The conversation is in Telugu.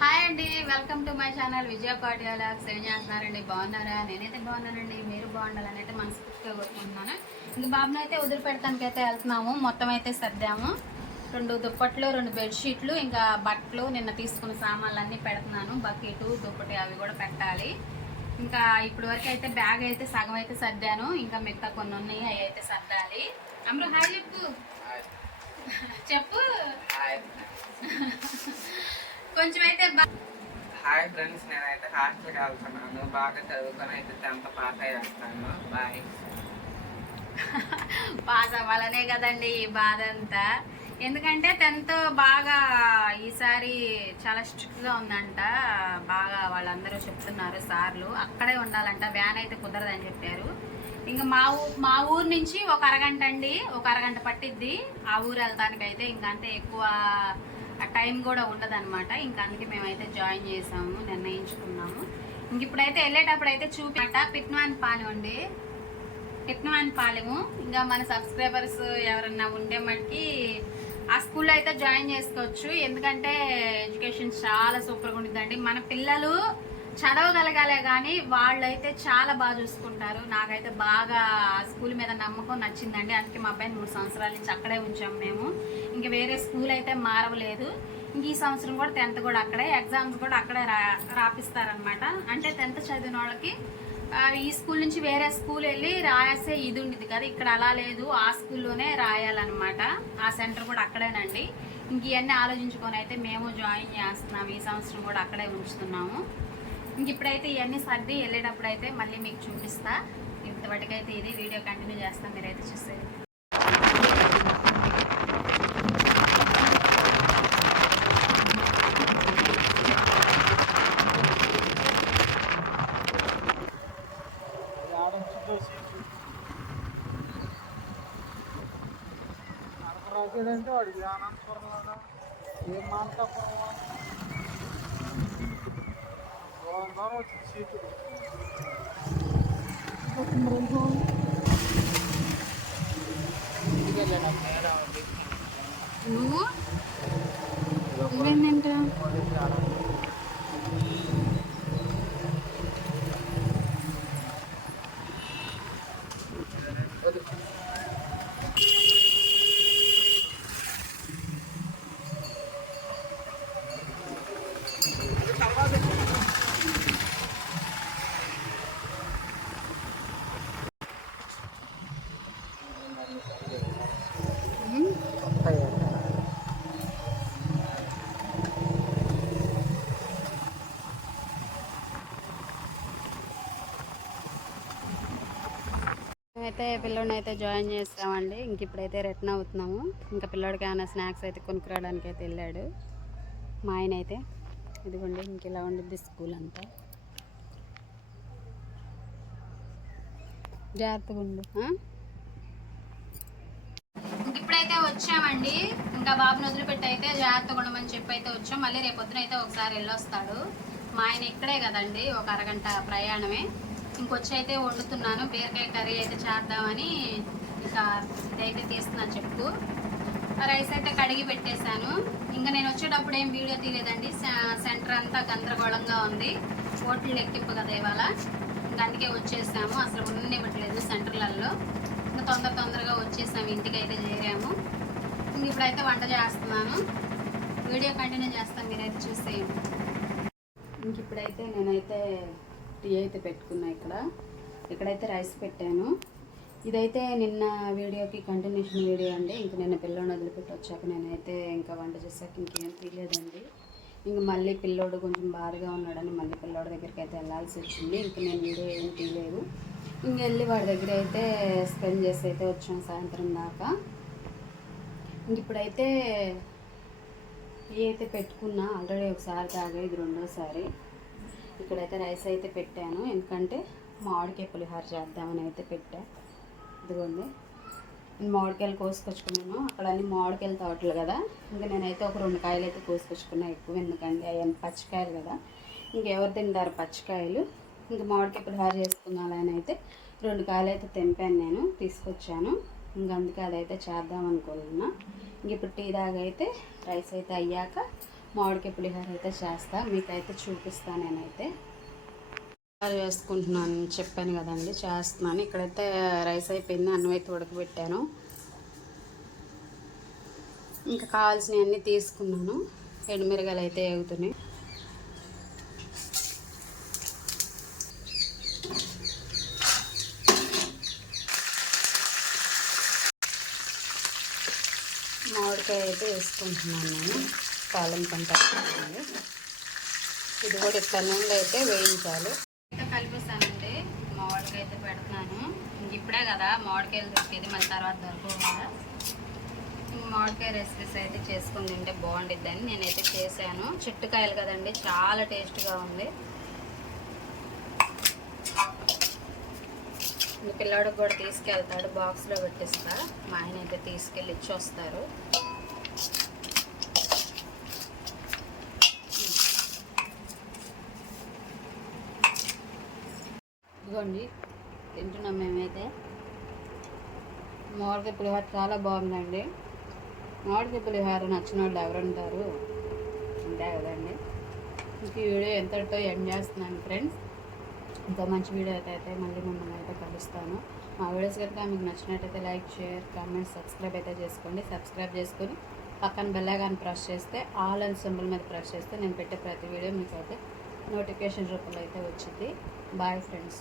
హాయ్ అండి welcome to my channel Vijaya కార్డియాలక్స్ ఏం చేస్తున్నారండి? బాగున్నారా? నేనైతే బాగున్నానండి. మీరు బాగుండాలని అయితే మనస్ఫూర్తిగా కోరుకుంటున్నాను. ఇంక బాబుని అయితే వదిలిపెడతానికి అయితే వెళ్తున్నాము. మొత్తం అయితే సర్దాము. రెండు దుప్పట్లు రెండు బెడ్షీట్లు ఇంకా బట్టలు నిన్న తీసుకున్న సామాన్లు అన్నీ పెడుతున్నాను. బకెట్ దుప్పటి అవి కూడా పెట్టాలి. ఇంకా ఇప్పటి వరకు అయితే బ్యాగ్ అయితే సగం అయితే సర్దాను. ఇంకా మిగతా కొన్ని ఉన్నాయి అవి అయితే సర్దాలి. అమ్రు హాయ్ చెప్పు. చెప్పు. కొంచెం అయితే హాయ్ ఫ్రెండ్స్ నేనైతే హాస్టల్కి వెళ్తున్నాను. బాగా చదువుకొని అయితే టెన్త్ పాస్ అయ్యేస్తాను. బాయ్ పాస్ అవ్వాలనే కదండి ఈ బాధ అంతా. ఎందుకంటే టెన్త్ బాగా ఈసారి చాలా స్ట్రిక్ట్గా ఉందంట. బాగా వాళ్ళందరూ చెప్తున్నారు సార్లు. అక్కడే ఉండాలంట. వ్యాన్ అయితే కుదరదని చెప్పారు. ఇంకా మా ఊ మా ఊరు నుంచి ఒక అరగంట అండి. ఒక అరగంట పట్టిద్ది. ఆ ఊరు వెళ్తానికి అయితే ఇంకా అంటే ఆ టైం కూడా ఉండదన్నమాట. ఇంకా అందుకే మేమైతే జాయిన్ చేసాము నిర్ణయించుకున్నాము. ఇంక ఇప్పుడైతే వెళ్ళేటప్పుడు అయితే చూపిట పిట్నవాన్ పాలెం అండి. పిట్నవాన్ పాలెము. ఇంకా మన సబ్స్క్రైబర్స్ ఎవరన్నా ఉంటే మటుకి ఆ స్కూల్లో అయితే జాయిన్ చేసుకోవచ్చు. ఎందుకంటే ఎడ్యుకేషన్ చాలా సూపర్గా ఉంటుందండి మన పిల్లలు చదవగలగాలే కానీ వాళ్ళైతే చాలా బాగా చూసుకుంటారు. నాకైతే బాగా ఆ స్కూల్ మీద నమ్మకం నచ్చిందండి. అందుకే మా అబ్బాయిని మూడు సంవత్సరాల నుంచి అక్కడే ఉంచాము మేము. ఇంక వేరే స్కూల్ అయితే మారవలేదు. ఇంక ఈ సంవత్సరం కూడా టెన్త్ కూడా అక్కడే ఎగ్జామ్స్ కూడా అక్కడే రా రాపిస్తారనమాట అంటే టెన్త్ చదివిన వాళ్ళకి ఈ స్కూల్ నుంచి వేరే స్కూల్ వెళ్ళి రాయాసే ఇది ఉండేది కదా ఇక్కడ అలా లేదు ఆ స్కూల్లోనే రాయాలన్నమాట. ఆ సెంటర్ కూడా అక్కడేనండి. ఇంక ఇవన్నీ ఆలోచించుకొని అయితే మేము జాయిన్ చేస్తున్నాము. ఈ సంవత్సరం కూడా అక్కడే ఉంచుతున్నాము. ఇంక ఇప్పుడైతే ఇవన్నీ సర్ది వెళ్ళేటప్పుడు అయితే మళ్ళీ మీకు చూపిస్తా. ఇంతవరకైతే ఇది వీడియో కంటిన్యూ చేస్తాం. మీరైతే చూసేది రాసాడంటే వాడు జ్ఞానాంతపురంలో ఏ మాంతాపురం దూరం వచ్చింది సీటు నువ్వు నువ్వేంటంటే మేమైతే పిల్లోడిని అయితే జాయిన్ చేస్తామండి ఇంక ఇప్పుడైతే రిటర్న్ అవుతున్నాము. ఇంకా పిల్లోడికి ఏమైనా స్నాక్స్ అయితే కొనుక్కురావడానికి అయితే వెళ్ళాడు. మా ఆయన అయితే ఇదిగోండి ఇంక ఇలా ఉండిద్ది స్కూల్ అంతా. జాగ్రత్తగా ఉండు ఇప్పుడైతే వచ్చామండి. ఇంకా బాబుని వదిలిపెట్టి అయితే జాగ్రత్తగా ఉండమని చెప్పి అయితే వచ్చాం. మళ్ళీ రేపొద్దున అయితే ఒకసారి వెళ్ళొస్తాడు. మా ఆయన ఇక్కడే కదండి ఒక అరగంట ప్రయాణమే. ఇంకొచ్చి అయితే వండుతున్నాను. బీరకాయ కర్రీ అయితే చేద్దామని ఇంకా ఇదైతే తీస్తున్నాను చెప్పు. రైస్ అయితే కడిగి పెట్టేశాను. ఇంకా నేను వచ్చేటప్పుడు ఏం వీడియో తీయలేదండి. సె- సెంటర్ అంతా గందరగోళంగా ఉంది. ఓట్లు లెక్కింపు కదా ఇవాళ. ఇంకా అందుకే వచ్చేసాము. అసలు ఉండనివ్వట్లేదు సెంటర్లలో ఇంకా తొందర తొందరగా వచ్చేసాము. ఇంటికి అయితే చేరాము. ఇంక ఇప్పుడైతే వంట చేస్తున్నాను. వీడియో కంటిన్యూ చేస్తాను. మీరైతే చూసేయండి. ఇంక ఇప్పుడైతే నేనైతే టీ అయితే పెట్టుకున్నా ఇక్కడ. ఇక్కడైతే రైస్ పెట్టాను. ఇదైతే నిన్న వీడియోకి కంటిన్యూషన్ వీడియో అండి. ఇంక నిన్న పిల్లోని వదిలిపెట్టి వచ్చాక నేనైతే ఇంకా వంట చేశాక ఇంకేం తీయలేదండి. ఇంక మళ్ళీ పిల్లోడు కొంచెం బాధగా ఉన్నాడని మళ్ళీ పిల్లోడి దగ్గరికి అయితే వెళ్ళాల్సి వచ్చింది. ఇంక నేను వీడియో ఏం తీయలేదు. ఇంక వెళ్ళి వాడి దగ్గర అయితే స్పెండ్ చేసి అయితే వచ్చాం సాయంత్రం దాకా. ఇంక ఇప్పుడైతే టీ అయితే పెట్టుకున్నా. ఆల్రెడీ ఒకసారి తాగా. ఇది రెండోసారి. ఇక్కడైతే రైస్ అయితే పెట్టాను. ఎందుకంటే మామిడికాయ పులిహోర చేద్దామని అయితే పెట్టా. ఇదిగోండి. నేను మామిడికాయలు కోసుకొచ్చుకున్నాను. అక్కడ అన్ని మామిడికాయలు తోటలు కదా. ఇంకా నేనైతే ఒక రెండు కాయలు అయితే కోసుకొచ్చుకున్నా ఎక్కువ. ఎందుకంటే అవి పచ్చికాయలు కదా. ఇంకెవరు తింటారు పచ్చికాయలు? ఇంకా మామిడికాయ పులిహార చేసుకున్నాలని అయితే రెండు కాయలు అయితే తెంపాను నేను. తీసుకొచ్చాను. ఇంక అందుకే అదైతే చేద్దాం అనుకున్నా. ఇంక ఇప్పుడు టీ దాగా అయితే రైస్ అయితే అయ్యాక మామిడికాయ పులిహోర అయితే చేస్తా. మీకైతే చూపిస్తాను నేనైతే. పులిహోర వేసుకుంటున్నాను చెప్పాను కదండి చేస్తున్నాను. ఇక్కడైతే రైస్ అయిపోయింది అన్నం అయితే ఉడకబెట్టాను. ఇంకా కావాల్సినవన్నీ తీసుకున్నాను. ఎండుమిరగాయలు అయితే ఎగుతున్నాయి మామిడికాయ అయితే వేసుకుంటున్నాను నేను. కాలం పంట ఇది కూడా ఇట్లా నూనెలో అయితే వేయించాలి. అయితే కలిపిస్తానండి మామిడికాయ అయితే పెడుతున్నాను. ఇప్పుడే కదా మామిడికాయలు దొరికేది మన తర్వాత దొరకవు కదా. మామిడికాయ రెసిపీస్ అయితే చేసుకుని తింటే బాగుండిద్దని నేనైతే చేశాను. చిట్టుకాయలు కదండి చాలా టేస్ట్గా ఉంది. పిల్లాడికి కూడా తీసుకెళ్తాడు బాక్స్లో పెట్టిస్తా. మా ఆయన అయితే తీసుకెళ్ళి ఇచ్చి వస్తారు ఇదిగోండి తింటున్నాం మేమైతే. మామిడికాయ పులిహోర చాలా బాగుందండి. మామిడికాయ పులిహోర నచ్చిన వాళ్ళు ఎవరుంటారు ఉంటాయి కదండి. ఇంక ఈ వీడియో ఎంతటితో ఎండ్ చేస్తున్నాను ఫ్రెండ్స్. ఇంకా మంచి వీడియో అయితే మళ్ళీ మిమ్మల్ని అయితే కలుస్తాను. మా వీడియోస్ కనుక మీకు నచ్చినట్టయితే లైక్ షేర్ కామెంట్ సబ్స్క్రైబ్ అయితే చేసుకోండి. సబ్స్క్రైబ్ చేసుకొని పక్కన బెల్లగాని ప్రెస్ చేస్తే ఆల్ అండ్ సింబల్ మీద ప్రెస్ చేస్తే నేను పెట్టే ప్రతి వీడియో మీకు అయితే నోటిఫికేషన్ రూపంలో అయితే వచ్చింది బాయ్ ఫ్రెండ్స్